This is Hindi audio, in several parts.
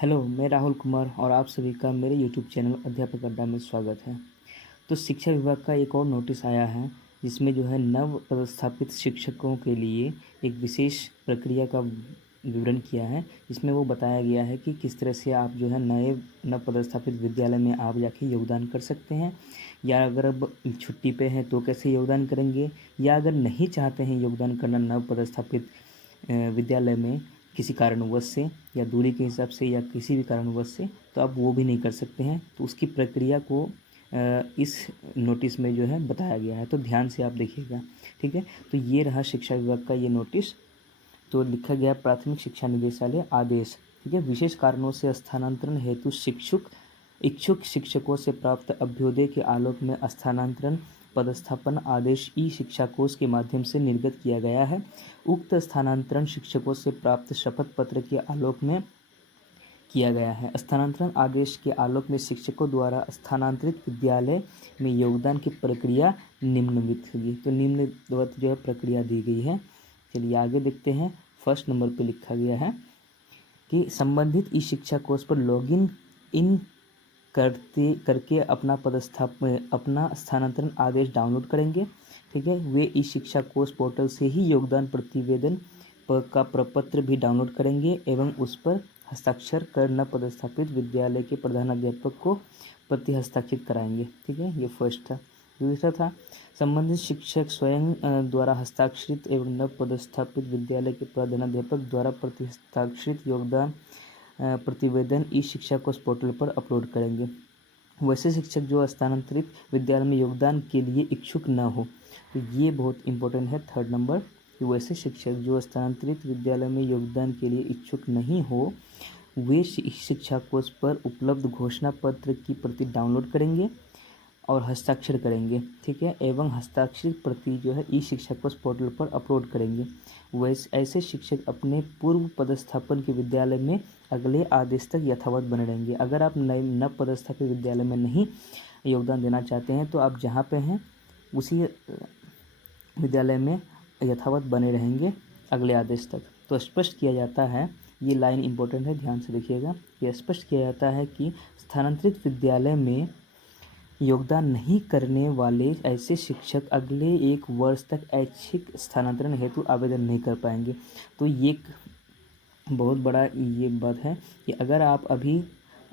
हेलो, मैं राहुल कुमार और आप सभी का मेरे यूट्यूब चैनल अध्यापक अड्डा में स्वागत है। तो शिक्षा विभाग का एक और नोटिस आया है, जिसमें जो है नव पदस्थापित शिक्षकों के लिए एक विशेष प्रक्रिया का विवरण किया है। इसमें वो बताया गया है कि किस तरह से आप जो है नए नव पदस्थापित विद्यालय में आप जाके योगदान कर सकते हैं, या अगर अब छुट्टी पे हैं तो कैसे योगदान करेंगे, या अगर नहीं चाहते हैं योगदान करना नव पदस्थापित विद्यालय में किसी कारणवश से या दूरी के हिसाब से या किसी भी कारणवश से, तो आप वो भी नहीं कर सकते हैं। तो उसकी प्रक्रिया को इस नोटिस में जो है बताया गया है, तो ध्यान से आप देखिएगा। ठीक है, तो ये रहा शिक्षा विभाग का ये नोटिस। तो लिखा गया प्राथमिक शिक्षा निदेशालय आदेश। ठीक है, विशेष कारणों से स्थानांतरण हेतु इच्छुक शिक्षकों से प्राप्त अभ्युदय के आलोक में स्थानांतरण पदस्थापन आदेश ई शिक्षा कोष के माध्यम से निर्गत किया गया है। उक्त स्थानांतरण शिक्षकों से प्राप्त शपथ पत्र के आलोक में किया गया है। स्थानांतरण आदेश के आलोक में शिक्षकों द्वारा स्थानांतरित विद्यालय में योगदान की प्रक्रिया निम्नलिखित होगी। तो निम्नलिखित जो है प्रक्रिया दी गई है। चलिए आगे देखते हैं। फर्स्ट नंबर पे लिखा गया है कि संबंधित ई शिक्षा कोर्स पर लॉगिन इन करके अपना स्थानांतरण आदेश डाउनलोड करेंगे। ठीक है, वे ई शिक्षा कोर्स पोर्टल से ही योगदान प्रतिवेदन का प्रपत्र भी डाउनलोड करेंगे एवं उस पर हस्ताक्षर कर न पदस्थापित विद्यालय के प्रधानाध्यापक को प्रति हस्ताक्षरित कराएंगे। ठीक है, ये फर्स्ट था। दूसरा था संबंधित शिक्षक स्वयं द्वारा हस्ताक्षरित एवं नव पदस्थापित विद्यालय के प्रधानाध्यापक द्वारा प्रति हस्ताक्षरित योगदान प्रतिवेदन ई शिक्षा कोष पोर्टल पर अपलोड करेंगे। वैसे शिक्षक जो स्थानांतरित विद्यालय में योगदान के लिए इच्छुक न हो, तो ये बहुत इंपॉर्टेंट है। थर्ड नंबर कि वैसे शिक्षक जो स्थानांतरित विद्यालय में योगदान के लिए इच्छुक नहीं हो, वे शिक्षा कोष पर उपलब्ध घोषणा पत्र की प्रति डाउनलोड करेंगे और हस्ताक्षर करेंगे। ठीक है, एवं हस्ताक्षरित प्रति जो है ई शिक्षा कोष पोर्टल पर अपलोड करेंगे। वैसे ऐसे शिक्षक अपने पूर्व पदस्थापन के विद्यालय में अगले आदेश तक यथावत बने रहेंगे। अगर आप नए नव पदस्थापित विद्यालय में नहीं योगदान देना चाहते हैं, तो आप जहाँ पे हैं उसी विद्यालय में यथावत बने रहेंगे अगले आदेश तक। तो स्पष्ट किया जाता है, ये लाइन इंपॉर्टेंट है, ध्यान से देखिएगा। ये स्पष्ट किया जाता है कि स्थानांतरित विद्यालय में योगदान नहीं करने वाले ऐसे शिक्षक अगले 1 वर्ष तक ऐच्छिक स्थानांतरण हेतु आवेदन नहीं कर पाएंगे। तो ये एक बहुत बड़ा ये बात है कि अगर आप अभी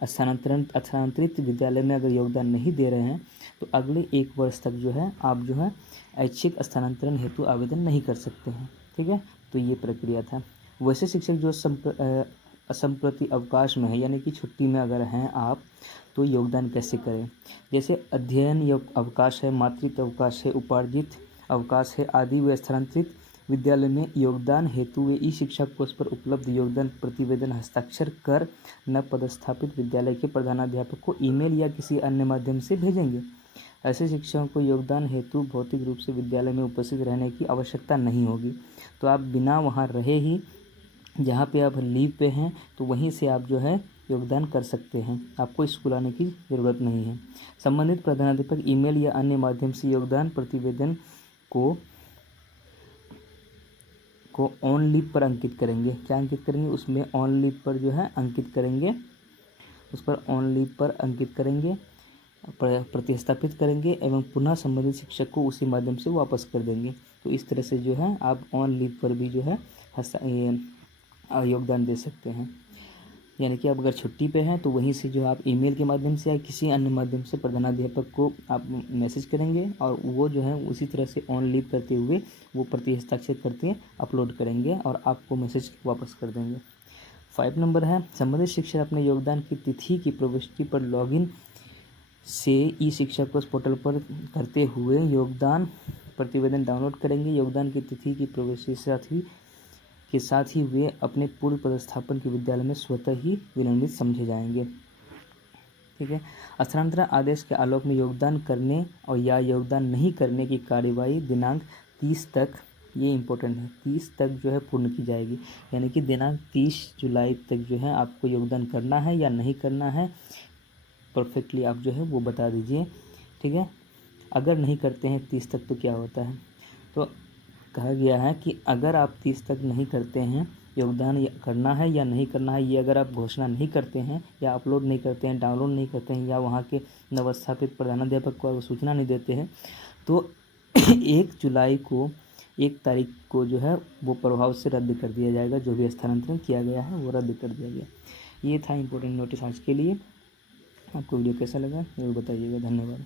स्थानांतरित विद्यालय में अगर योगदान नहीं दे रहे हैं, तो अगले 1 वर्ष तक जो है आप जो है ऐच्छिक स्थानांतरण हेतु आवेदन नहीं कर सकते हैं। ठीक है, तो ये प्रक्रिया था। वैसे शिक्षक जो असंप्रति अवकाश में है, यानी कि छुट्टी में अगर हैं आप, तो योगदान कैसे करें। जैसे अध्ययन अवकाश है, मातृत्व अवकाश है, उपार्जित अवकाश है आदि, वे स्थानांतरित विद्यालय में योगदान हेतु वे ई शिक्षा कोष पर उपलब्ध योगदान प्रतिवेदन हस्ताक्षर कर न पदस्थापित विद्यालय के प्रधानाध्यापक को ईमेल या किसी अन्य माध्यम से भेजेंगे। ऐसे शिक्षकों को योगदान हेतु भौतिक रूप से विद्यालय में उपस्थित रहने की आवश्यकता नहीं होगी। तो आप बिना वहाँ रहे ही, जहाँ पे आप लीव पे हैं, तो वहीं से आप जो है योगदान कर सकते हैं। आपको स्कूल आने की ज़रूरत नहीं है। संबंधित प्रधानाध्यापक ईमेल या अन्य माध्यम से योगदान प्रतिवेदन को ऑन लीव पर अंकित करेंगे। क्या अंकित करेंगे? उसमें ऑन लीव पर जो है अंकित करेंगे, उस पर ऑन लीव पर अंकित करेंगे, प्रतिस्थापित करेंगे एवं पुनः संबंधित शिक्षक को उसी माध्यम से वापस कर देंगे। तो इस तरह से जो है आप ऑन लीव पर भी जो है योगदान दे सकते हैं। यानी कि आप अगर छुट्टी पे हैं, तो वहीं से जो आप ईमेल के माध्यम से या किसी अन्य माध्यम से प्रधानाध्यापक को आप मैसेज करेंगे और वो जो है उसी तरह से ऑन लीव करते हुए वो प्रति हस्ताक्षर करके अपलोड करेंगे और आपको मैसेज वापस कर देंगे। 5 नंबर है संबंधित शिक्षक अपने योगदान की तिथि की प्रविष्टि पर लॉगिन से ई शिक्षा कोष पोर्टल पर करते हुए योगदान प्रतिवेदन डाउनलोड करेंगे। योगदान की तिथि की प्रविष्टि के साथ ही वे अपने पूर्व पदस्थापन के विद्यालय में स्वतः ही विलंबित समझे जाएंगे। ठीक है, स्थानांतरण आदेश के आलोक में योगदान करने और या योगदान नहीं करने की कार्यवाही दिनांक 30 तक, ये इम्पोर्टेंट है, 30 तक जो है पूर्ण की जाएगी। यानी कि दिनांक 30 जुलाई तक जो है आपको योगदान करना है या नहीं करना है, परफेक्टली आप जो है वो बता दीजिए। ठीक है, अगर नहीं करते हैं 30 तक तो क्या होता है, तो कहा गया है कि अगर आप 30 तक नहीं करते हैं योगदान करना है या नहीं करना है, ये अगर आप घोषणा नहीं करते हैं या अपलोड नहीं करते हैं, डाउनलोड नहीं करते हैं या वहाँ के नवस्थापित प्रधानाध्यापक को सूचना नहीं देते हैं, तो 1 जुलाई को 1 तारीख को जो है वो प्रभाव से रद्द कर दिया जाएगा। जो भी स्थानांतरण किया गया है वो रद्द कर दिया गया। ये था इम्पोर्टेंट नोटिस आज के लिए। आपको वीडियो कैसा लगा ज़रूर बताइएगा। धन्यवाद।